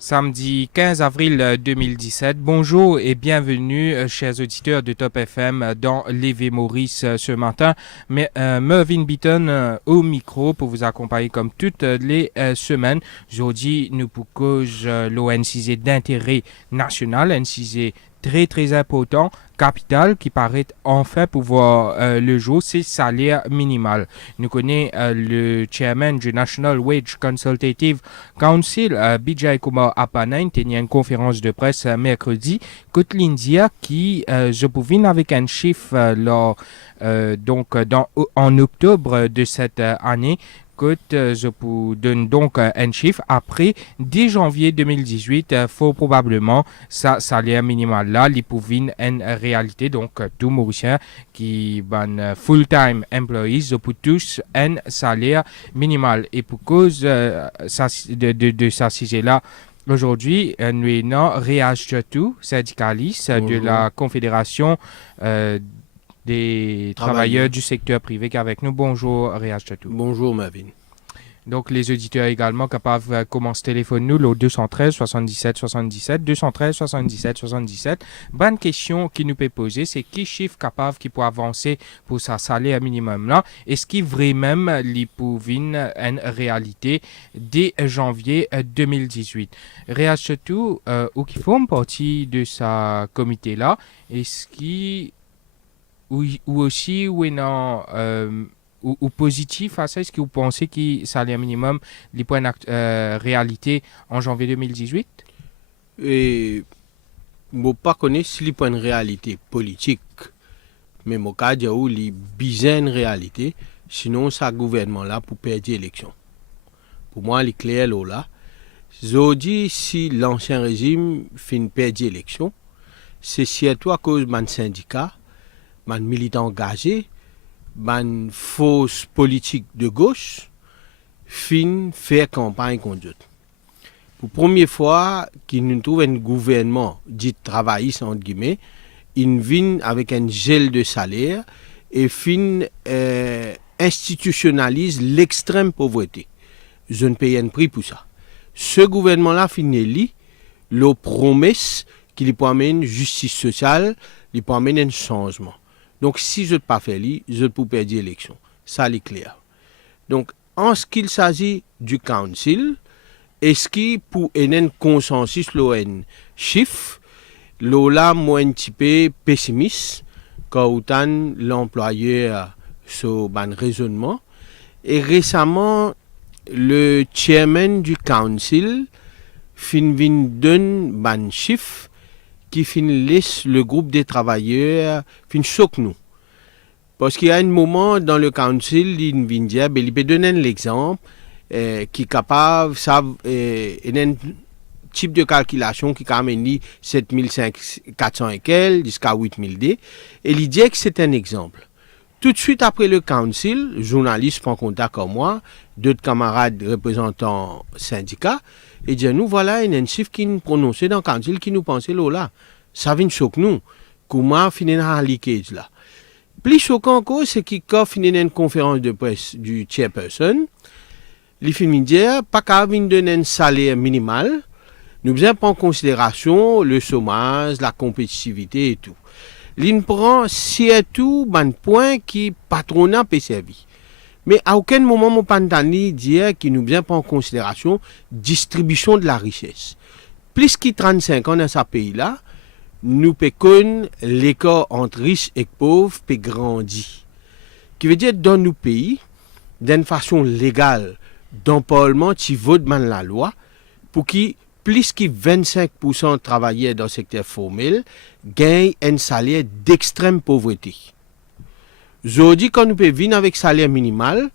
Samedi 15 avril 2017. Bonjour et bienvenue, chers auditeurs de Top FM, dans l'Évé Maurice ce matin. Mais Mervyn Beaton au micro pour vous accompagner comme toutes les semaines. Aujourd'hui, nous pour cause l'ONCZ d'intérêt national, NCZ très important, capital qui paraît enfin pouvoir le jour, c'est salaire minimal. Nous connaissons le chairman du National Wage Consultative Council, Bijay Kumar Apanain, tenait une conférence de presse mercredi, côte l'India qui, je pouvine avec un chiffre en octobre de cette année, je vous donne donc un chiffre. Après, dès janvier 2018, il faut probablement ça salaire minimal là, les pouvines en réalité. Donc, tout Mauricien qui ban full-time employees, pour tous un salaire minimal. Et pour cause de ça sujet-là, aujourd'hui, nous avons Réage tout, syndicaliste de la Confédération des travailleurs du secteur privé qui est avec nous. Bonjour, Réage tout. Bonjour, Marvin. Donc, les auditeurs également capables de commencer téléphone nous, le 213 77 77, 213 77 77. Bonne question qui nous peut poser, c'est qui chiffre capable qui peut avancer pour sa salaire minimum là? Est-ce qu'il vraiment les pouvine en réalité dès janvier 2018? Réage tout, ou qui font partie de sa comité là, est-ce qu'il ou aussi ou non ou positif à ça, est-ce que vous pensez que salaire minimum les points réalité en janvier 2018? Et je ne pas connaître si les points de réalité politique, mais mon cas où les bizarres réalité, sinon ça gouvernement là pour perdre l'élection. Pour moi, les clairs là, je dis si l'ancien régime fin perdre l'élection, c'est surtout à cause de syndicat, man militant engagé, man fausse politique de gauche, fin faire campagne contre eux. Pour la première fois qu'il nous trouve un gouvernement dit travailliste entre guillemets, il vient avec un gel de salaire et fin institutionnalise l'extrême pauvreté. Je ne paye un prix pour ça. Ce gouvernement-là finit le promesse qu'il peut amener justice sociale, il peut amener un changement. Donc, si je ne pas faire ça, je peux perdre l'élection. Ça, c'est clair. Donc, en ce qu'il s'agit du council, est-ce qu'il pour un consensus, un chiffre, là, moi, un petit peu pessimiste, quand l'employeur sur un raisonnement. Et récemment, le chairman du council donne un chiffre qui laisse le groupe des travailleurs choque nous. Parce qu'il y a un moment dans le council, il vient dire, il peut donner l'exemple qui est capable, un type de calculation qui amène 7400 et quelques jusqu'à 8000 D. Et il dit que c'est un exemple. Tout de suite après le council, journaliste prend contact avec moi, d'autres camarades représentants syndicats, et dit nous voilà un chiffre qui nous prononçait dans le council qui nous pensait là. Ça vient choquer nous. Comment finir à leakage là? Plus choquant encore, c'est qu'il a fini une conférence de presse du chairperson. Il finit dire pas qu'à donner un salaire minimal. Nous devons prendre en considération le chômage, la compétitivité et tout. Il prend surtout un point qui patronat peut servir. Mais à aucun moment, mon pantani dit qu'il nous devons prendre en considération la distribution de la richesse. Plus que 35 ans dans ce pays-là, nous pouvons l'écart entre riches et pauvres peut grandir. Qui veut dire dans nos pays, d'une façon légale, dans le Parlement, qui vote la loi, pour qui plus que 25% de travailleurs dans le secteur formel gagnent un salaire d'extrême pauvreté. Aujourd'hui, quand nous pouvons venir avec un salaire minimal,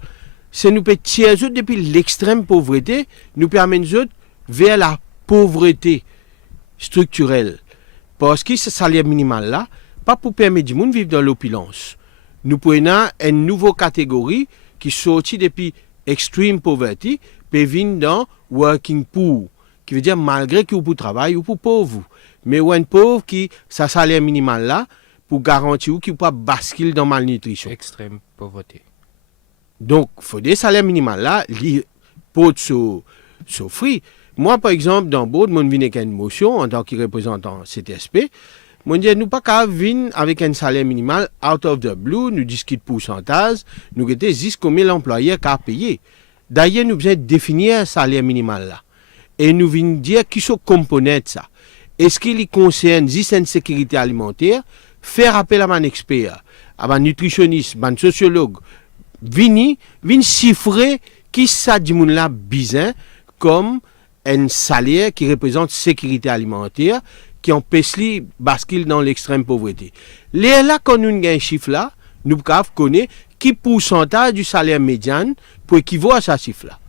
c'est nous pouvons tirer depuis l'extrême pauvreté, nous permettre vers la pauvreté structurelle. Parce que ce salaire minimal-là, pas pour permettre du monde de vivre dans l'opulence. Nous prenons une nouvelle catégorie qui sortit depuis extreme poverty, peut venir dans working poor, qui veut dire malgré que vous pouvez travailler ou pour pauvre. Mais un pauvre qui, sa salaire minimal là, pour garantir qu'il ne peut pas basculer dans la malnutrition. Extrême pauvreté. Donc, il faut des salaires minimaux là, pour s'offrir. Moi, par exemple, dans Baud, je viens avec une motion en tant que représentant CTSP. Je dis, nous pas qu'à venir avec un salaire minimal out of the blue, nous discutons pourcentage, nous avons juste combien l'employeur a payé. D'ailleurs, nous devons définir un salaire minimal là. Et nous venons dire qui sont composants de ça. Est-ce qu'il concerne juste une sécurité alimentaire, faire appel à un expert, à un nutritionniste, à un sociologue, venir chiffrer qui ça dit là besoin comme un salaire qui représente sécurité alimentaire, qui empêche les basculer dans l'extrême pauvreté. Là, quand nous avons un chiffre là, nous pouvons connaître qui pourcentage du salaire médian pour équivaut à ce chiffre là.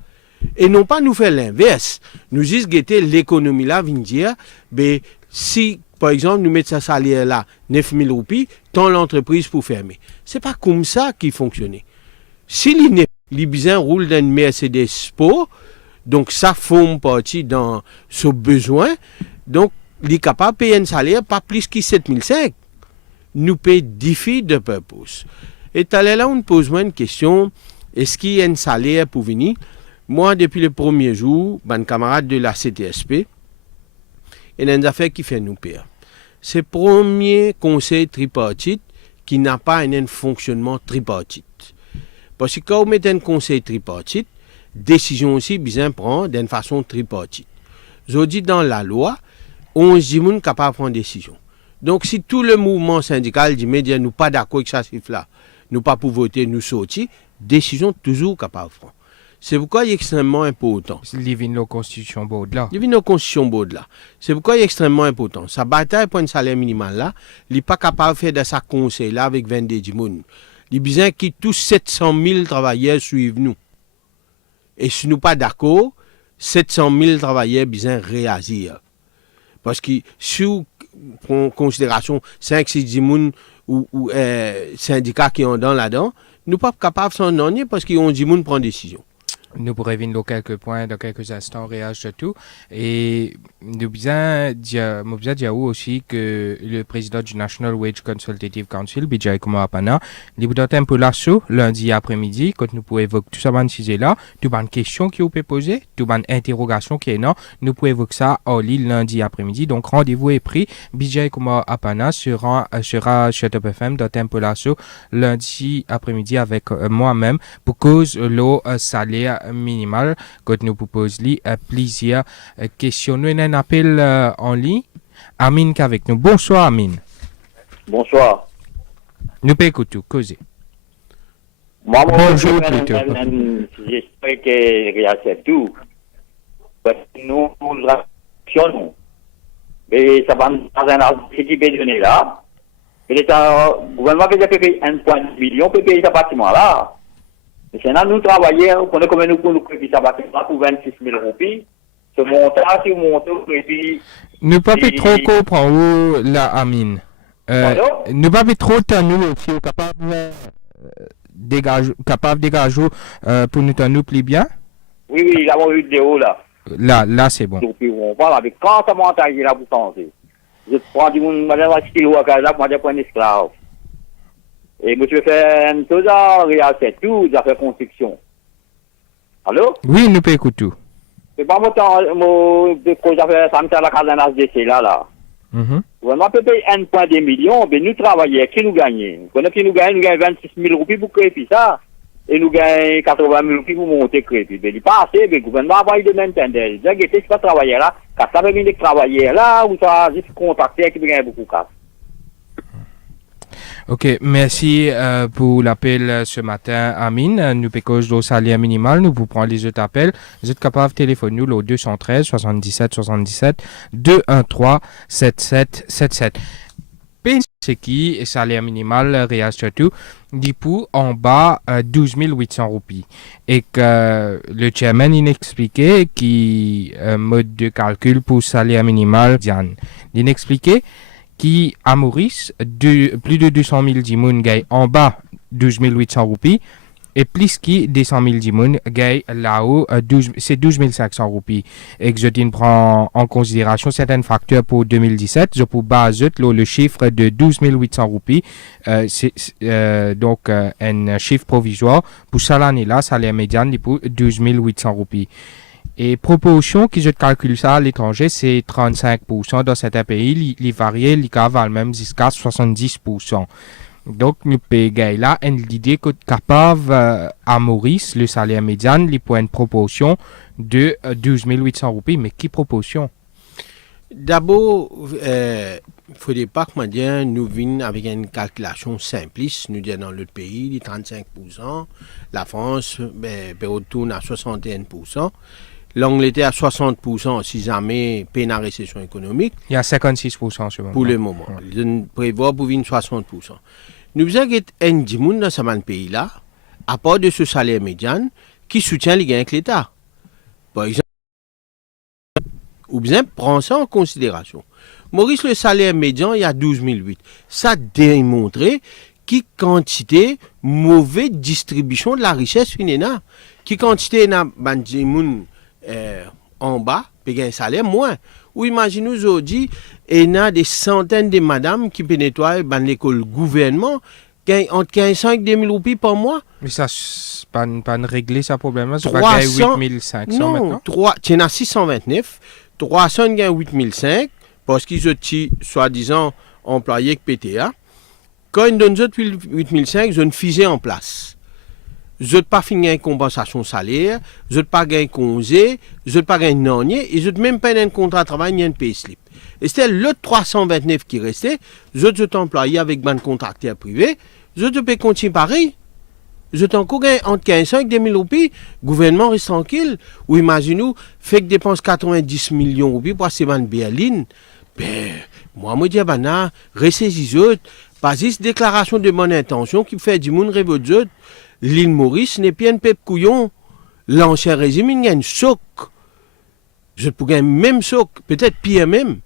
Et non pas nous faire l'inverse. Nous juste guetter l'économie là, vient dire, ben, si, par exemple, nous mettons ce salaire là, 9 000 roupies, tant l'entreprise pour fermer. Ce n'est pas comme ça qu'il fonctionne. Si les besoins roulent dans une Mercedes Sport, donc ça forme partie dans ce besoin, donc il est capable de payer un salaire pas plus que 7 500. Nous payons 10 filles de purpose. Et là, on pose moi une question, est-ce qu'il y a un salaire pour venir? Moi, depuis le premier jour, un camarade de la CTSP, il y a une affaire qui fait nous peur. C'est le premier conseil tripartite qui n'a pas un fonctionnement tripartite. Parce que quand on met un conseil tripartite, décision aussi bien prendre d'une façon tripartite. Je dis dans la loi, 11 personnes capables de prendre décision. Donc si tout le mouvement syndical dit média nous pas d'accord avec ça chiffre là, nous pas pour voter, nous sortir, décision toujours capable de prendre. C'est pourquoi il est extrêmement important. Living la constitution Baud-là. Living la constitution Baud-là. C'est pourquoi il est extrêmement important. Sa bataille pour un salaire minimal là, il n'est pas capable de faire de sa conseil là avec 22 personnes. Il a besoin que tous 700 000 travailleurs suivent nous. Et si nous pas d'accord, 700 000 travailleurs besoin réagir. Parce que sous considération 5-6 personnes ou syndicats qui ont dans là-dedans, nous ne sommes pas capables de s'en donner parce qu'ils ont 10 personnes prendre décision. Nous pourrons revenir quelques points dans quelques instants, réagir de tout. Et nous besoin dire aussi que le président du National Wage Consultative Council, Bijay Kumar Apana, il vous donne un peu l'assaut lundi après-midi, quand nous pouvons évoquer tout ça, là, tout une question qui vous peut poser, tout une interrogation qui est non, nous pouvons évoquer ça en ligne lundi après-midi. Donc rendez-vous est pris. Bijay Kumar Apana sera chez Top FM dans un peu l'assaut lundi après-midi avec moi-même pour cause le salaire minimal que nous proposons plusieurs questions. Nous avons un appel en ligne. Amine qui est avec nous. Bonsoir Amine. Bonsoir. Nous pouvons écouter, causer. Bonjour plutôt. J'espère que réaccepte tout. Parce que nous actionnons. Mais ça va dans un type de données là. Et le gouvernement qui a payé 1,2 million peut payer ce bâtiment là. C'est là nous travaillons, on a comme nous crédit ça pour 26 000 roupies. Ce montant, si on monte au crédit. Nous pas plus trop comprendre la Amine. Nous pas plus trop temps nous aussi capable dégager pour nous plus bien. Oui, il a eu une vidéo là. Là c'est bon. Donc on parle avec quand ça monte là pour penser. Je prends du monde madame stylo à casa, moi je prends un esclave. Et monsieur fait une chose à réaliser tout, il a fait construction. Allô? Oui, nous pouvons écouter tout. C'est pas mon temps, quand j'ai fait ça, me la case d'un HDC là. Vraiment, peut payer 1,2 million, mais nous travaillons, qui nous gagnons? Quand nous gagnons 26 000 roupies pour créer ça. Et nous gagnons 80 000 roupies pour monter crédit. Mais il pas assez, mais le gouvernement va de maintenir. Il dit que c'est pas travailler là, quand ça veut venir travailler là, ou ça juste contacter qui gagne beaucoup de cas. Ok, merci pour l'appel ce matin, Amine. Nous pécose le salaire minimal, nous vous prenons les autres appels. Vous êtes capable de téléphoner nous au 213 77 77 213 7777. C'est qui salaire minimal réagit tout du coup en bas 12 800 roupies et que le chairman il expliquait qui mode de calcul pour salaire minimal Diane il expliquait qui à Maurice plus de 200 000 dimoun gagne en bas 12 800 roupies et plus qui 200 000 dimoun gagne là-haut c'est 12 500 roupies et que je prends en considération certains facteurs pour 2017 je peux baser le chiffre de 12 800 roupies c'est donc un chiffre provisoire pour cette année-là salaire médian pour 12 800 roupies Et proportion qui je calcule ça à l'étranger, c'est 35%. Dans certains pays, il varie, il va même jusqu'à 70%. Donc, nous payons là l'idée que capable à Maurice, le salaire médian, il pour une proportion de 12 800 roupies. Mais qui proportion? D'abord, il ne faudrait pas que nous venions avec une calculation simpliste. Nous disons dans l'autre pays, les 35%, la France retourne à 61%, l'Angleterre à 60% si jamais peine à récession économique. Il y a 56% sur pour le moment. Je prévois pour venir 60%. Nous avons un dimoun dans ce pays-là, à part de ce salaire médian, qui soutient les gains avec l'État. Par exemple, ou bien prend ça en considération. Maurice, le salaire médian, il y a 12 008. Ça démontre qui quantité mauvaise distribution de la richesse finina. Qui quantité na bandimoun en bas, paye un salaire moins. Ou imaginez aujourd'hui, il y a des centaines de madames qui peuvent nettoyer dans l'école gouvernement entre 1500 et 2000 roupies par mois. Mais ça, c'est pas régler ce problème-là. C'est 300, pas 8500 non, maintenant. tu en as 629, 300 gagnent 8005 parce qu'ils ont soi-disant employés que PTA. Quand ils donnent 8005, ils ont une fusée en place. Je n'ai pas fini une compensation salaire, je n'ai pas gagné congé, je n'ai pas gagné nanier, et je n'ai même pas un contrat de travail ni un payslip. Et c'était l'autre 329 qui restait, je suis employé avec un contracteur privé, je te paye continuer pareil. Je t'ai encore gagné entre 1500 et 2000 roupies, le gouvernement reste tranquille. Ou imaginez-vous, fait que dépense 90 millions de roupies pour acheter une berline. Ben, moi, je dis, restez les autres, pas juste déclaration de bonne intention qui fait du monde rêver aux autres. L'île Maurice n'est pas un peuple couillon. L'ancien régime, il y a une choc. Je pourrais même choc, peut-être pire même.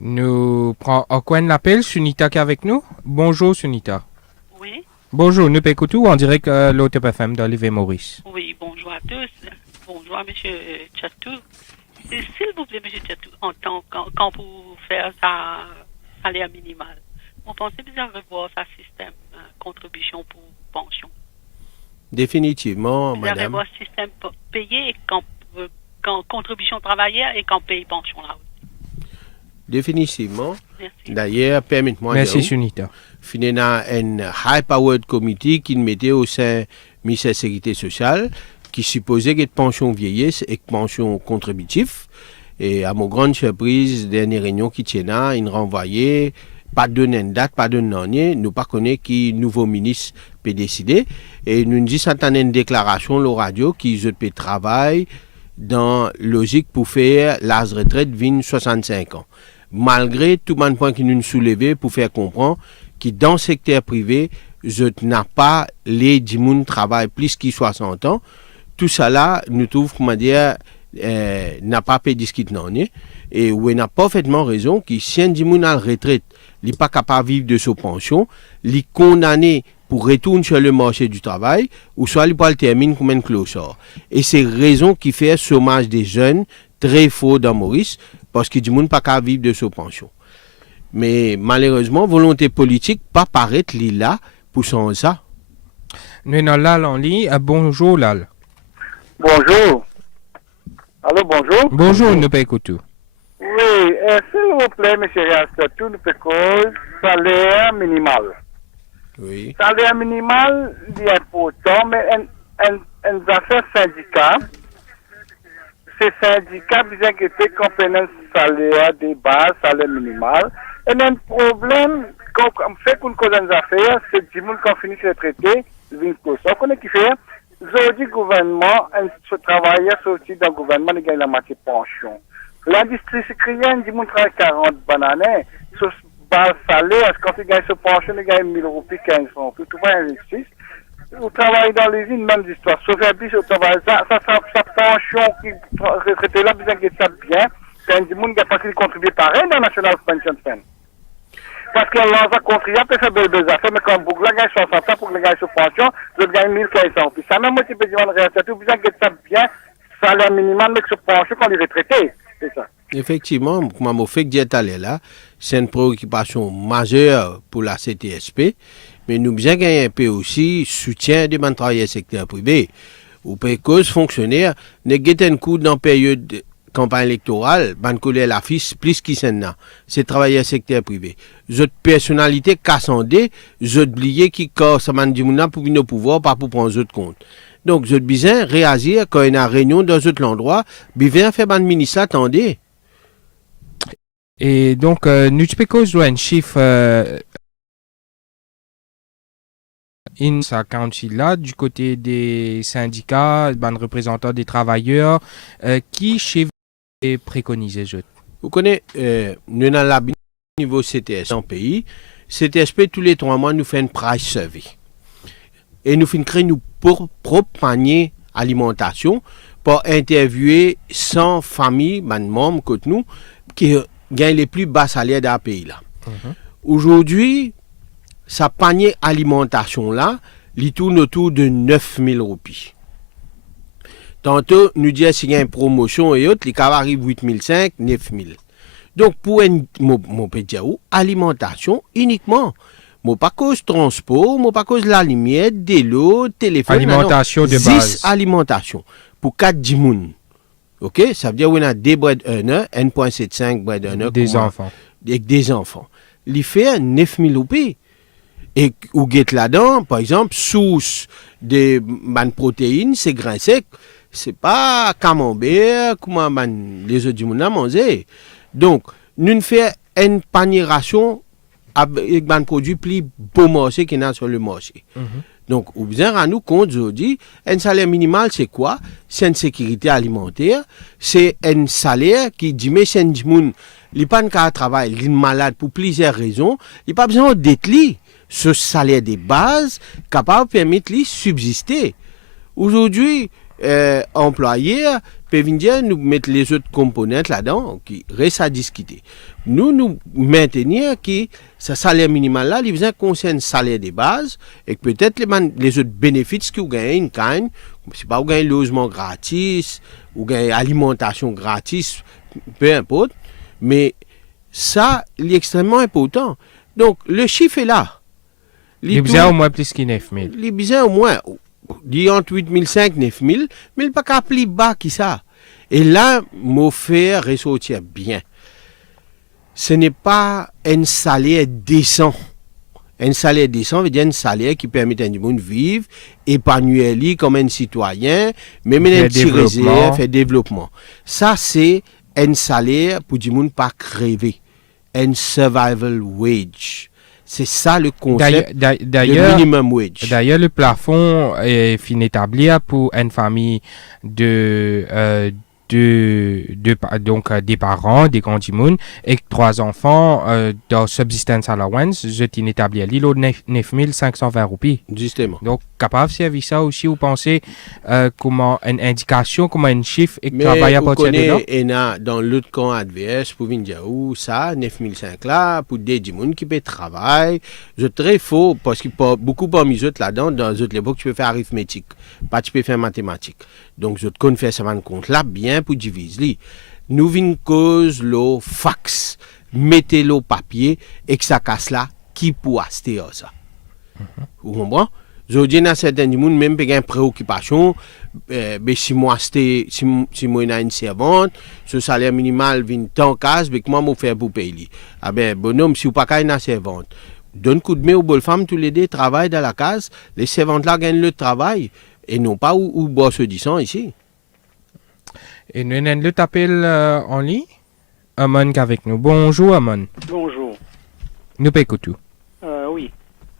Nous prenons encore un appel, Sunita qui est avec nous. Bonjour Sunita. Oui. Bonjour, nous écoutons en direct l'OTP FM d'Olivier Maurice. Oui, bonjour à tous. Bonjour à M. Chatou. S'il vous plaît, M. Chatou, quand vous faire sa salaire minimal, vous pensez bien revoir sa système contribution pour pension? Définitivement, vous madame. Revoir système payé et quand contribution travailleur et quand paye pension là aussi. Définitivement. Merci. D'ailleurs, permettez-moi Merci de Sunita. finir un high-powered committee qui mettait au sein du ministère de la Sécurité sociale qui supposait que pension vieillesse et pension contributive. Et à mon grande surprise, dernière réunion qui tient là, il renvoyait, pas de date, pas de nanier, nous pas connaît qui nouveau ministre peut décider. Et nous disons certaines une déclaration la radio qui peut travailler dans logique pour faire l'âge de retraite 65 ans. Malgré tout le point qui nous soulevé pour faire comprendre que dans le secteur privé, je n'ai pas les 10 personnes travaillent plus que 60 ans. Tout ça là, nous trouvons, comment dire, n'a pas pu discuter non. Et où on a parfaitement raison que si un 10 personnes à la retraite, il n'est pas capable de vivre de sa pension, il est condamné pour retourner sur le marché du travail, ou soit il peut le terminer comme un clochard. Et c'est raison qui fait le chômage des jeunes très fort dans Maurice, parce que du monde pas capable de vivre de sa pension. Mais malheureusement, volonté politique pas paraître là pour changer ça. Nous sommes là en ligne. Bonjour Lal. Bonjour. Allô, bonjour. Bonjour, nous écoutons. Oui, s'il vous plaît, M. Rastatou, nous faisons salaire minimal. Oui. Salaire minimal, il est important, mais un affaire syndicat, ces syndicats, bien que c'est qu'on fait un salaire de base, salaire minimal, et un problème, quand on fait qu'on cause des affaires, c'est que du monde qu'on finit de traiter, on connaît qui fait. Aujourd'hui, le gouvernement, un travailleur sorti dans le gouvernement, il gagne la moitié pension. L'industrie sucrière, du monde travaille 40 bananes, sur base salaire, quand il gagne sa pension, il gagne 1000 roupies, 1500 roupies, tout va investir. Vous travaillez dans l'usine, même histoire. Sauf un plus au travail, sa pension qui retraité là, besoin que ça bien, quand du monde n'a pas qu'il contribue pareil dans la National Pension Fund. Parce que l'on a contribué à faire belles affaires, mais quand vous gagnez 60 ans pour que gagner sa pension, vous gagnez 1500. Puis ça, même si vous avez une réalité, vous besoin que ça bien, salaire minimal, mais que sa pension quand il est retraité. C'est ça. Effectivement, comme on fait que Dieu allé là, c'est une préoccupation majeure pour la CTSP, mais nous besoin gagner un peu aussi soutien des travailleurs secteur privé. Ou peut cause fonctionnaire, ne guetter un coup dans période de campagne électorale, ban coller la fiche plus qui s'en a. C'est travailler secteur privé. Votre personnalité cassandée, vous oubliez qui quand ça m'a dit pour venir au pouvoir, pas pour prendre votre compte. Donc, vous besoin réagir quand il y a une réunion dans un autre endroit, bien faire ban ministre, attendez. Et donc, nous peux un chiffre in sa county là du côté des syndicats, ben représentants des travailleurs, qui chez vous préconisé je. Vous connaissez, nous avons la niveau CTS en pays. CTSP, tous les 3 mois, nous fait une price survey. Et nous faisons créer nos propres paniers alimentation pour interviewer 100 familles, membres comme nous, qui gagnent les plus bas salaires dans le pays là. Aujourd'hui, sa panier alimentation là, il tourne autour de 9 000 roupies. Tantôt, nous disons s'il y a une promotion et autres, les cas arrivent 8 500, 9 000. Donc, pour mon petit alimentation uniquement. Moi, pas cause transport, moi, pas cause la lumière, de l'eau, téléphone. Alimentation de base. 10 alimentation pour 4 djimoun. OK? Ça veut dire qu'on a des bread earners, 1,75 bread earners. Des enfants. Avec des enfants. Il fait 9 000 roupies. Et ou get là-dedans, par exemple, source de protéines, c'est grains secs. C'est pas camembert, comment les autres du monde mangé. Donc, nous faisons une panier ration avec un produit plus beau marché qu'il y a sur le marché. Donc, au besoin à nous compte aujourd'hui, un salaire minimal, c'est quoi? C'est une sécurité alimentaire. C'est un salaire qui dit, mais c'est un monde, il n'est pas un travail, il est malade pour plusieurs raisons. Il n'a pas besoin d'être lié. Ce salaire de base capable de permettre de subsister. Aujourd'hui, employeurs peuvent venir nous mettre les autres composantes là-dedans qui restent à discuter. Nous maintenir que ce salaire minimal là, il concerne le salaire de base et que peut-être les autres bénéfices que vous gagnez, une canne, c'est pas vous gagnez logement gratis, ou gagnez alimentation gratis, peu importe, mais ça, il est extrêmement important. Donc, le chiffre est là. Les besoins au moins plus que 9 000. Les besoins au moins, entre 8 500 et 9 000, mais il n'y a pas qu'à plus bas que ça. Et là, mon faire ressortir bien. Ce n'est pas un salaire décent. Un salaire décent veut dire un salaire qui permet à un monde de vivre, épanouir comme un citoyen, même un petit réserve, faire développement. Ça, c'est un salaire pour du monde pas crever. Un survival wage. C'est ça le concept de minimum wage. D'ailleurs, le plafond est fin établi pour une famille donc des parents, des grands et 3 enfants dans subsistence allowance, je t'ai établi à l'île 9 520 roupies. Justement. Donc, capable de servir ça aussi, vous pensez comment une indication, comment un chiffre et travailler à partir de là? Mais dans l'autre camp adverse, pour venir dire où ça, 9 500 là, pour des gens qui peuvent travailler, c'est très faux, parce qu'il y a beaucoup parmi eux là-dedans, dans les autres époques, tu peux faire arithmétique, pas tu peux faire mathématiques. Donc, je te fais ça compte là, bien pour diviser. Nous venons cause le fax, mettez le papier et que ça casse là, qui peut acheter ça. Vous comprenez? Aujourd'hui, dans certains gens, même pas une préoccupation, si moi si moi une servante, ce salaire minimal vient tant casse, mais comment je faire pour payer? Ah ben, bonhomme, si vous pas une servante, donne coup de main aux bonnes femmes, tous les deux travaillent dans la case, les servantes là gagnent le travail, et non pas où bosse 10 ans ici. Et nous avons le appel en ligne. Amon avec nous. Bonjour, Amon. Bonjour. Nous écoutons. Oui.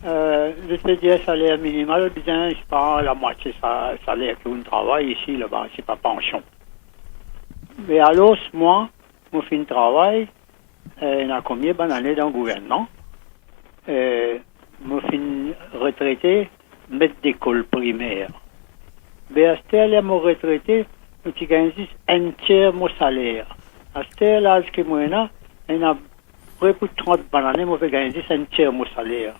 Le CDS salaire minimal, bien, c'est pas la moitié salaire que vous travaillez ici, là-bas, c'est pas pension. Mais alors, moi fais un travail, il y a combien d'années dans le gouvernement? Moi, fais retraité, maître d'école primaire. Mais à ce temps-là, mon retraité, nous gagnons un tiers de mon salaire. À ce temps-là, ce que moi, il y a près de 30 années, moi, je gagne un tiers de mon salaire.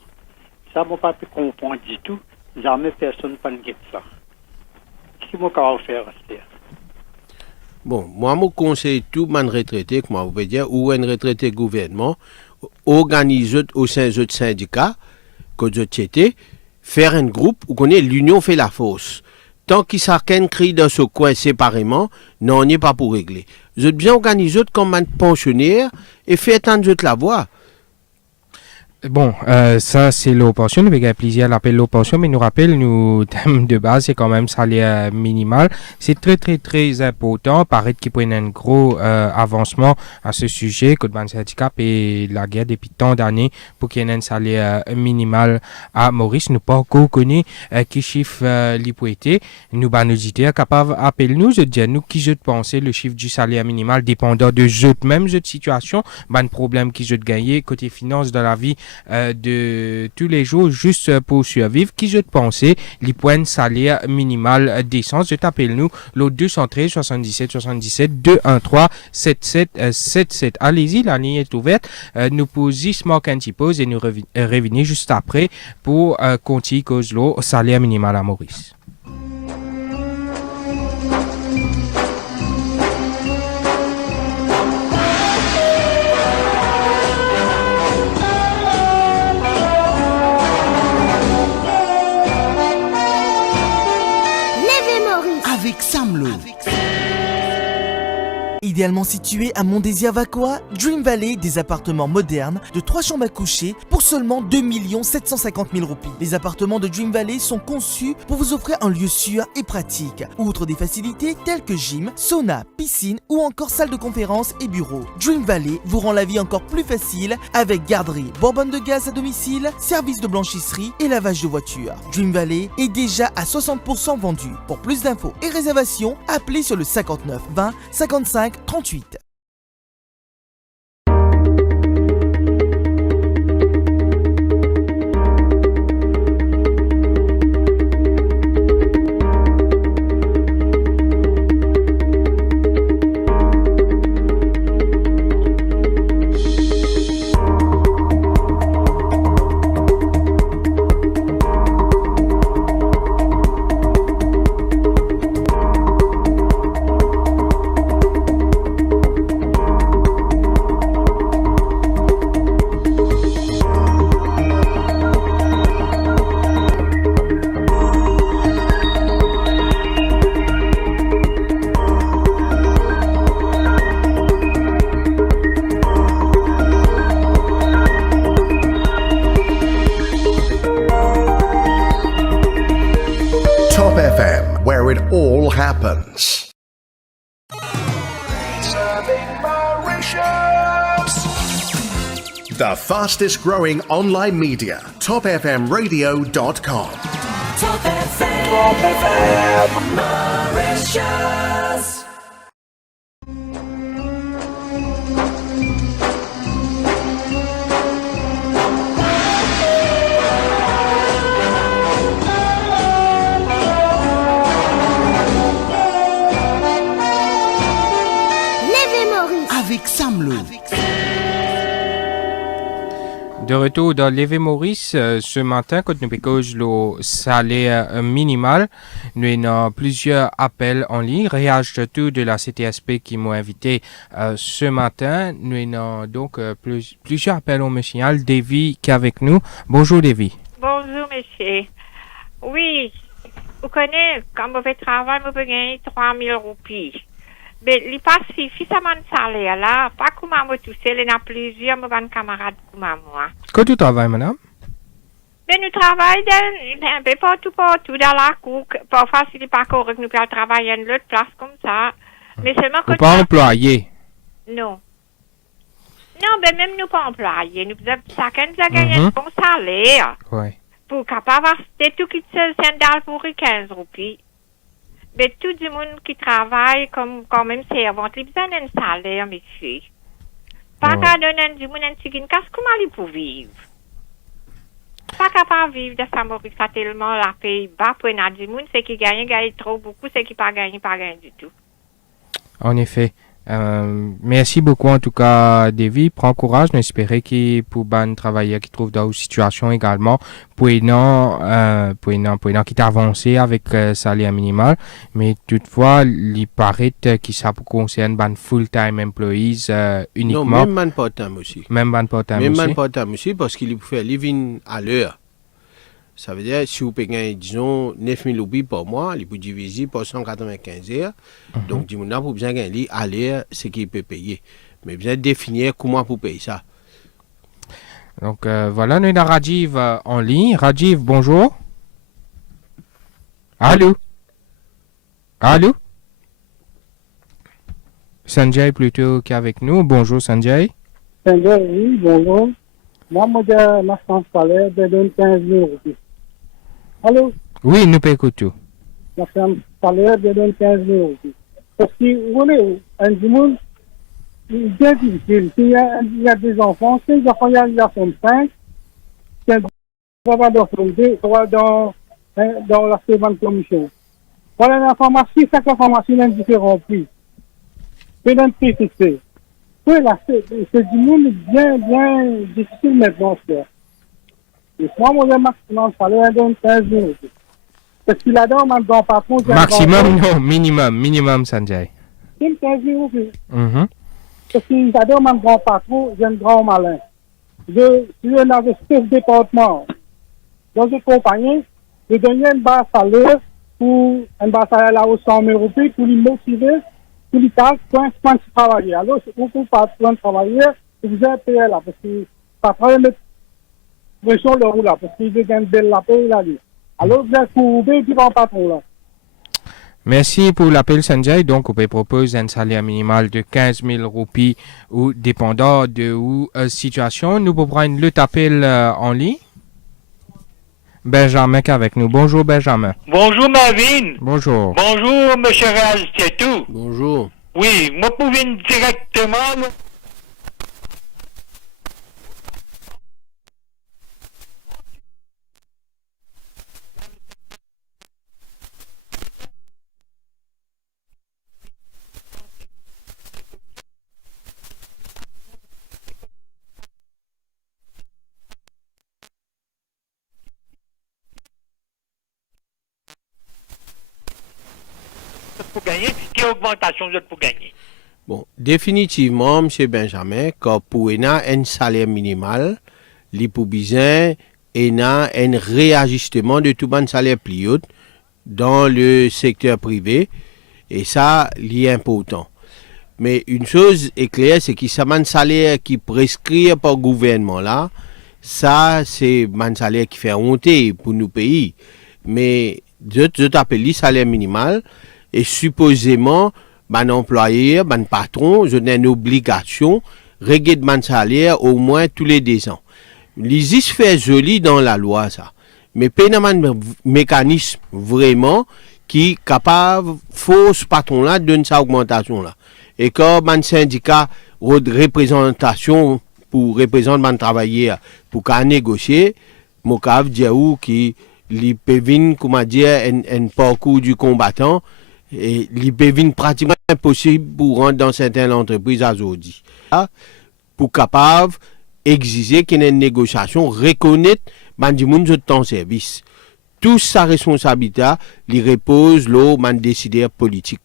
Ça, je n'ai pas pu comprendre du tout. Jamais personne ne peut dire ça. Qu'est-ce que je peux faire à ce temps? Bon, moi, je conseille tout mon retraité, comme vous pouvez dire, ou un retraité gouvernement, organiser au sein de syndicats, que de faire un groupe où l'union fait la force. Tant qu'il s'arrête crie dans ce coin séparément, non, on n'est pas pour régler. Vous êtes bien organisé comme un pensionnaire et fait attendre la voix. Bon, ça c'est l'option. Nous avons plaisir à l'appeler l'option, mais nous rappelle, nous thème de base, c'est quand même salaire minimal. C'est très très très important. Paraît qu'il prenne un gros avancement à ce sujet, que le handicap et la guerre depuis tant d'années pour qu'il y ait un salaire minimal à Maurice. Nous pas encore connaît qui chiffre l'hypothèse. Nous bah nous dire capable appeler nous, je dis nous qui je penser le chiffre du salaire minimal dépendant de même situation, bah un problème qui je gagner côté finance de la vie. De tous les jours juste pour survivre qui je te pensais les points de salaire minimal d'essence je t'appelle nous le 213 77 77 213 77 77 allez-y la ligne est ouverte nous posons marque un petit pause et nous revenons juste après pour continuer cause le salaire minimal à Maurice. Avec Samlo. Idéalement situé à Mondésir-Vacois, Dream Valley, des appartements modernes de 3 chambres à coucher pour seulement 2 750 000 roupies. Les appartements de Dream Valley sont conçus pour vous offrir un lieu sûr et pratique. Outre des facilités telles que gym, sauna, piscine ou encore salle de conférence et bureau. Dream Valley vous rend la vie encore plus facile avec garderie, bonbonne de gaz à domicile, service de blanchisserie et lavage de voiture. Dream Valley est déjà à 60% vendu. Pour plus d'infos et réservations, appelez sur le 59 20 55 38. Top FM, where it all happens. The fastest growing online media, topfmradio.com. Top FM, Top FM, Mauritius. Avec Samlo. De retour dans Lévé Maurice, ce matin, quand nous pécose le salaire minimal, nous avons plusieurs appels en ligne. Réage tout de la CTSP qui m'ont invité ce matin. Nous avons donc plusieurs appels au monsieur Davy qui est avec nous. Bonjour Davy. Bonjour monsieur. Oui, vous connaissez, quand mauvais travail, je peux gagner 3 000 roupies. Mais il passe suffisamment de salaire là, pas comme moi tout seul, il y a plusieurs de camarades comme moi. Quand tu travailles, madame? Mais nous travaillons un peu partout dans la cour. Parfois, s'il n'est pas correct, nous pouvons travailler à une autre place comme ça. Mais seulement que. Vous pas employé? Non. Non, mais même nous pas employés. Nous chacun nous a gagné un bon salaire. Oui. Pour capable avoir tout qui se sent pour 15 roupies. Mais tout le monde qui travaille comme même servante, il a besoin d'un salaire, monsieur. Pas qu'à donner du monde un petit casse, comment il peut vivre? Pas capable de vivre de ça, Maurice, ça tellement la paye bas pour un du monde, c'est qui gagne trop beaucoup, c'est qui pas gagne du tout. En effet. Merci beaucoup en tout cas Davy, prends courage, nous espérons qu'il pour ban travailleurs qui trouvent dans une situation également pour qui avancé avec salaire minimal, mais toutefois il paraît que ça concerne ban full-time employees uniquement. Non, même ban part-time aussi. Même ban part-time aussi. Même ban part-time aussi parce qu'il peut faire living à l'heure. Ça veut dire, si vous payez, disons, 9 000 roupies par mois, il peut diviser par 195 heures. Donc, du monde, pour bien gagner, aller, ce qu'il peut payer. Mais bien définir comment pour payer ça. Donc, voilà, nous avons Rajiv en ligne. Rajiv, bonjour. Allô? Allô? Sanjay plutôt qu'avec nous. Bonjour, Sanjay. Sanjay, oui, bonjour. Moi, j'ai un assurance salaire de 15 000 roupies. Allô? Oui, nous peut écouter. L'assurance salaire de 15 000 roupies. Parce que, vous voyez, un monde, c'est bien difficile. S'il y a des enfants, si les enfants, il y a 5, c'est un va dans la seconde commission. Voilà l'information, chaque information a un différent prix. C'est un prix fixé. Oui, là, c'est du monde bien difficile maintenant, frère. Et moi, mon maximum, il fallait donner 15 000 roupies. Parce qu'il a dans mon patron... Maximum, non, minimum, Sanjay. C'est 15 000 roupies. Parce qu'il a dans mon grand patron, j'ai un grand malin. Je suis dans ce département. Dans une compagnie, je donnais un bas salaire là aux 100 000 roupies pour les motiver, pour les tâches, pour travailler. Alors, si vous ne pouvez pas travailler, vous êtes payé là, parce que le patron met pression le roule là, parce qu'il gagne belle la paye là. Alors, vous êtes courbé du grand patron là. Merci pour l'appel, Sanjay. Donc, on peut proposer un salaire minimal de 15 000 roupies ou dépendant de situation. Nous pouvons prendre le appel en ligne. Benjamin qui est avec nous. Bonjour, Benjamin. Bonjour, Marvin. Bonjour. Bonjour, M. Raz-Tietou. Bonjour. Oui, moi, pour venir directement... pour gagner, quelle augmentation vous êtes pour gagner? Bon, définitivement, M. Benjamin, quand pour un salaire minimal, il pour besoin un réajustement de tout le salaire plus haut dans le secteur privé. Et ça, c'est important. Mais une chose est claire, c'est que ça un salaire qui prescrit par le gouvernement là, ça c'est un salaire qui fait monter pour nos pays. Mais je t'appelle le salaire minimal. Et supposément, mon employeur, mon patron, je n'ai une obligation de régler mon salaire au moins tous les 2 ans. Les se fait joli dans la loi, ça. Mais il y a un mécanisme vraiment qui est capable de forcer patron-là de donner cette augmentation-là. Et quand mon syndicat de représentation pour représenter mon travailleur pour négocier, je peux dire qu'il peut venir, comment dire, un parcours du combattant. Et il devient pratiquement impossible pour rentrer dans certaines entreprises aujourd'hui. Pour capable exiger qu'il y ait une négociation, reconnaître que monde de ton service. Toute sa responsabilité, il repose là man décideur politique.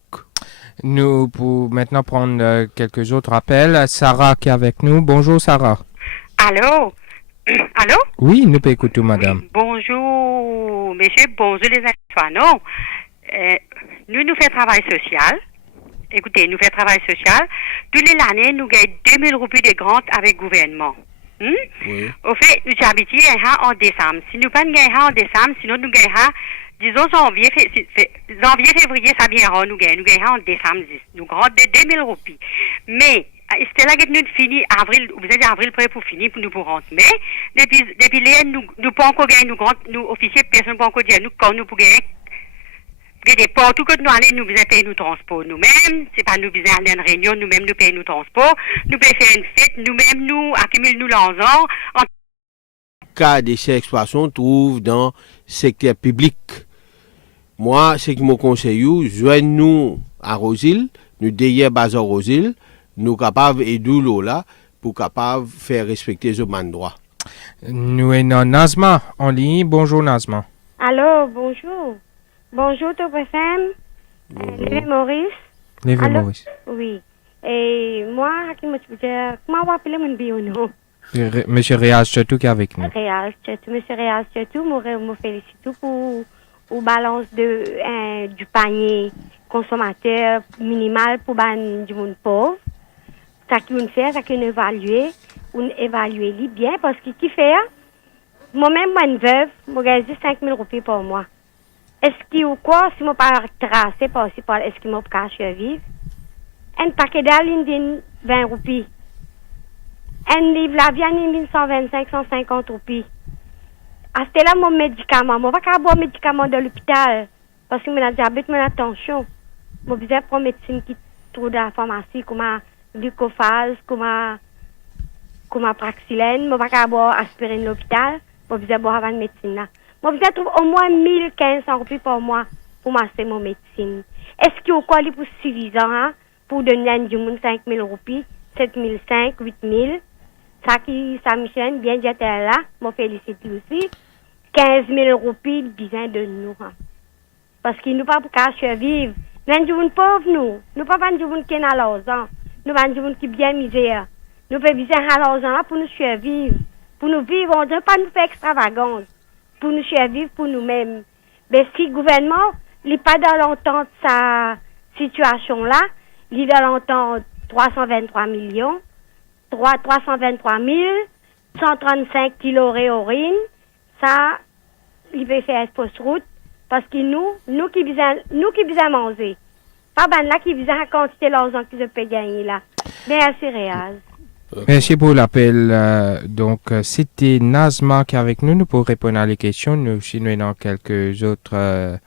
Nous pouvons maintenant prendre quelques autres appels. Sarah qui est avec nous. Bonjour, Sarah. Allô? Allô? Oui, nous pouvons écouter, madame. Oui, bonjour, monsieur. Bonjour, les amis. Nous faisons travail social. Écoutez, nous faisons travail social. Toutes les années, nous gagnons 2 000 roupies de grant avec le gouvernement. Oui. Au fait, nous habitons en décembre. Si nous pas gagnons en décembre, sinon nous gagnons, disons, janvier, février, ça vient, nous gagnons en décembre. Nous gagnons 2 000 roupies. Mais, c'était là que nous finissons avril, vous êtes avril prêt pour finir, pour nous pour rentrer. Mais, depuis là, nous pas encore gagner, nous officiers, personne pas encore dire, nous, quand nous pour gagner, partout que nous allons, nous payons nos transports nous-mêmes. C'est pas nous besoin aller à une réunion, nous-mêmes nous payons nos transports. Nous payons faire une fête, nous-mêmes nous accumulons l'argent. Cas de ces exploitations trouve dans le secteur public. Moi, ce que je conseille, joignez-nous à Rosil, nous derrière Bazar Rosil, nous capables d'aider là pour capable faire respecter ce droit. Nous avons Nazma en ligne. Bonjour, Nazma. Allô, bonjour. Bonjour, Top FM. Lévé Maurice. Lévé Maurice. Oui. Et moi, comment vous appelez mon bio, non? Monsieur Réal Chetou qui est avec nous. Monsieur Réal Chetou, je félicite pour la balance du panier consommateur minimal pour du monde pauvre. Ça qu'on fait, ça qu'on évalue bien parce que qui fait, moi-même, moi, une veuve, je gagne 5 000 roupies par mois. Est-ce qu'il ou quoi, si je ne pas tracer, est-ce qu'il m'a pas vivre? Un paquet d'al, il 20 roupies. Un livre la viande, il 125, 150 roupies. À ce là, mon médicament, je ne vais pas boire médicament de l'hôpital parce que mon diabète, mon attention. Je besoin prendre médecine qui trouve dans la pharmacie, comme glucophage, comme praxilène. Je ne vais pas boire aspirine de l'hôpital. Je besoin boire avant la médecine là. Je besoin trouver au moins 1500 roupies par mois pour m'acheter mon médecine. Est-ce qu'il y a quoi pour suffisant hein, pour donner à du monde 5 000 roupies, 7 500, 8 000? Ça Michel, bien j'étais là, je félicite aussi. 15 000 roupies, besoin de nous. Hein. Parce qu'il nous pas pour cacher vivre. Nous sommes des gens pauvres, nous ne pas des gens qui sont à l'argent. Nous sommes des gens qui sont bien misère. Nous avons besoin de l'argent pour nous survivre. Pour nous vivre, on ne doit pas nous faire extravagance. Pour nous survivre, pour nous-mêmes. Mais si le gouvernement n'est pas dans l'entente de sa situation-là, il est dans l'entente 323 millions, 323 000, 135 kilos réorine, ça, il peut faire fausse route, parce que nous qui visons manger, pas ben là qui visons quantité l'argent qu'ils peuvent gagner là. Merci Réal. Merci pour l'appel. Donc, c'était Nazma qui est avec nous. Nous pour répondre à les questions. Nous aussi, nous avons quelques autres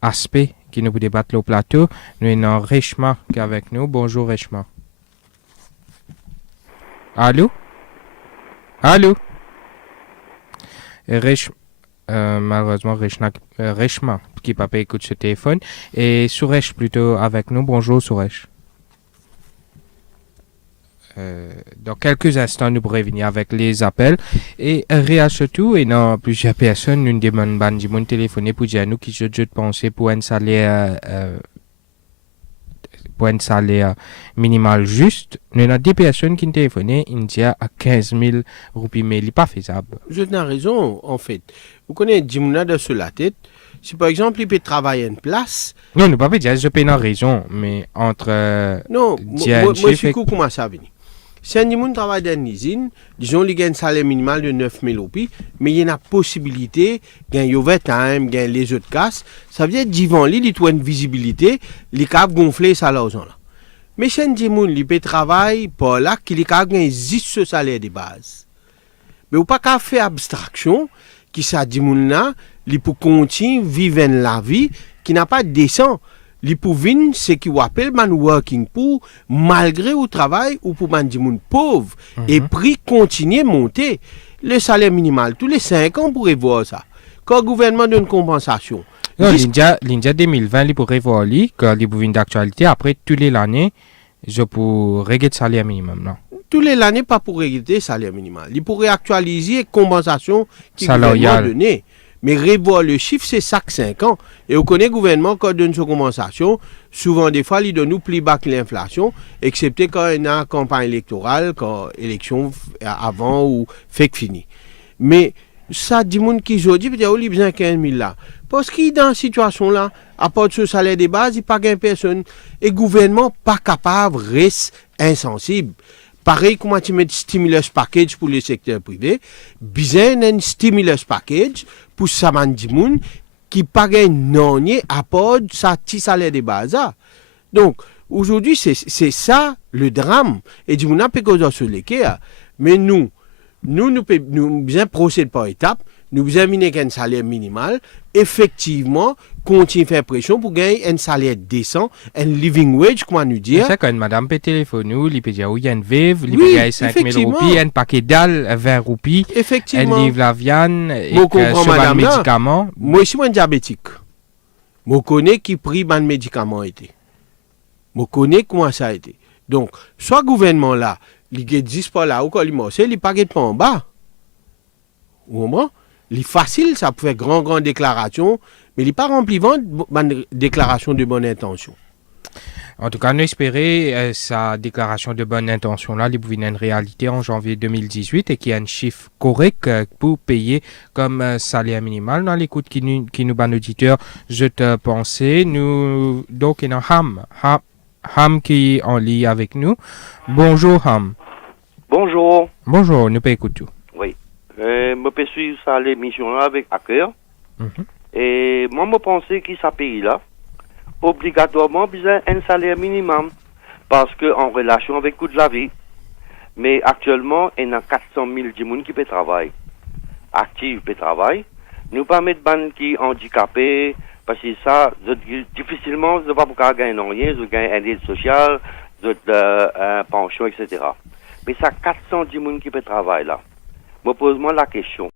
aspects qui nous débattent au plateau. Nous avons Reshma qui est avec nous. Bonjour Reshma. Allô? Allô? Malheureusement, Reshma qui papa écoute ce téléphone. Et Suresh plutôt avec nous. Bonjour Suresh. Dans quelques instants, nous pourrons venir avec les appels. Et surtout, et dans plusieurs personnes, nous demandons de téléphoner pour dire à nous qui je penser pour un salaire minimal juste. Nous avons des personnes qui ont téléphoné, ils disent à 15 000 roupies, mais il n'est pas faisable. Vous avez raison, en fait. Vous connaissez Jimouna de sur la tête. Si par exemple, il peut travailler une place. Non, nous ne pouvons pas dire, je peux une raison, mais entre. Non, moi, je suis comment ça venir. Si un monde travaille dans une usine, disons qu'il gagne un salaire minimal de 9 000 roupies, mais il y a une possibilité, il y a overtime, il y a les autres casses, ça veut dire que il y a une visibilité, il peut gonfler ça l'argent là. Mais si un monde il peut travailler pour là, qu'il peut gagner juste ce salaire de base. Mais il ne peut pas faire abstraction, qui ça dit là, il peut continuer à vivre la vie qui n'a pas de décent. Les pauvres, c'est qui appelle man working pour malgré au travail ou pour man moun pauvre et prix continue à monter. Le salaire minimal tous les 5 ans pourrait voir ça. Quand le gouvernement donne une compensation. Non, l'India 2020 il pourrait voir lui quand il pourrait d'actualité après tous les années je pour régler le salaire minimum non. Tous les années pas pour régler le salaire minimal. Il pourrait actualiser compensation qui gouvernement donné. Mais revoir le chiffre, c'est ça que 5 ans. Et on connaît le gouvernement quand il donne sa compensation, souvent des fois, il donne nous plus bas que l'inflation, excepté quand il y a une campagne électorale, quand l'élection avant ou fait que fini. Mais ça, dit monde qui joue, dit, il a besoin de 15 000 là. Parce qu'il est dans cette situation-là, à part de ce salaire de base, il n'y a pas de personne. Et le gouvernement pas capable, reste insensible. Pareil, comment tu mets stimulus package pour le secteur privé, besoin d'un stimulus package pour ça moun qui paye non à part sa petit salaire de base. Donc, aujourd'hui, c'est ça le drame. Et du moun a pas cause sur les cas. Mais nous bien procéder par étapes, nous besoin miner un salaire minimal, effectivement, continue à faire pression pour gagner un salaire décent, un living wage, comment nous dire. C'est quand madame peut téléphoner, il peut dire, oui, il y a une vive, il peut gagner 5 000 roupies, un paquet d'al, 20 roupies, effectivement. Un livre la viande, et un médicament. Moi, je suis un diabétique. Je connais qui prix ban médicament était. Je connais comment ça a été. Donc, soit gouvernement là, il gagne 10 pas là, ou quand il mange, il paquet pas en bas. Ou moins, il facile, ça peut faire grand déclaration, mais il n'est pas rempli de déclaration de bonne intention. En tout cas, nous espérons sa déclaration de bonne intention là, il devient une réalité en janvier 2018 et qu'il y a un chiffre correct pour payer comme salaire minimal. Dans l'écoute qui nous ban auditeur, je te pensais, nous donc il y a Ham qui est en ligne avec nous. Bonjour Ham. Bonjour. Bonjour, nous peut écouter tout. Oui. Je peux suivre ça l'émission là avec cœur. Et moi, je pense que ça pays là, obligatoirement besoin un salaire minimum parce que en relation avec coût de la vie. Mais actuellement, il y a 400 000 personnes qui peuvent travailler. Actifs peuvent travailler. Nous pas mettre ban qui handicapés parce que ça, difficilement, je ne vais pas gagner rien, je gagne un aide sociale, pension, etc. Mais ça 410 personnes qui peuvent travailler là. Je pose-moi la question.